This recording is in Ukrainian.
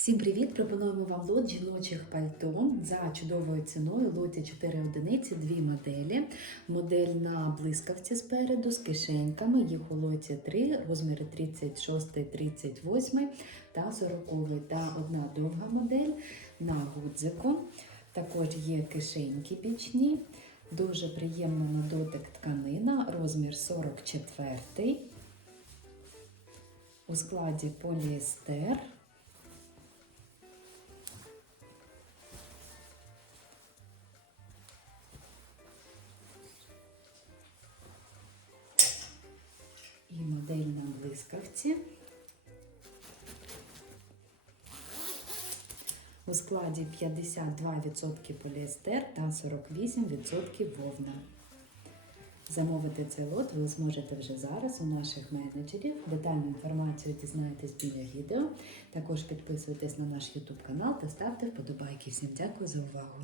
Всім привіт! Пропонуємо вам лот жіночих пальто за чудовою ціною. Лоті 4 одиниці, дві моделі. Модель на блискавці спереду з кишеньками. Їх у лоті 3, розміри 36, 38 та 40. Та одна довга модель на гудзику. Також є кишеньки бічні. Дуже приємна на дотик тканина, розмір 44. У складі поліестер. І модель на блискавці. У складі 52% поліестер та 48% вовна. Замовити цей лот ви зможете вже зараз у наших менеджерів. Детальну інформацію дізнаєтесь біля відео. Також підписуйтесь на наш YouTube канал та ставте вподобайки. Всім дякую за увагу!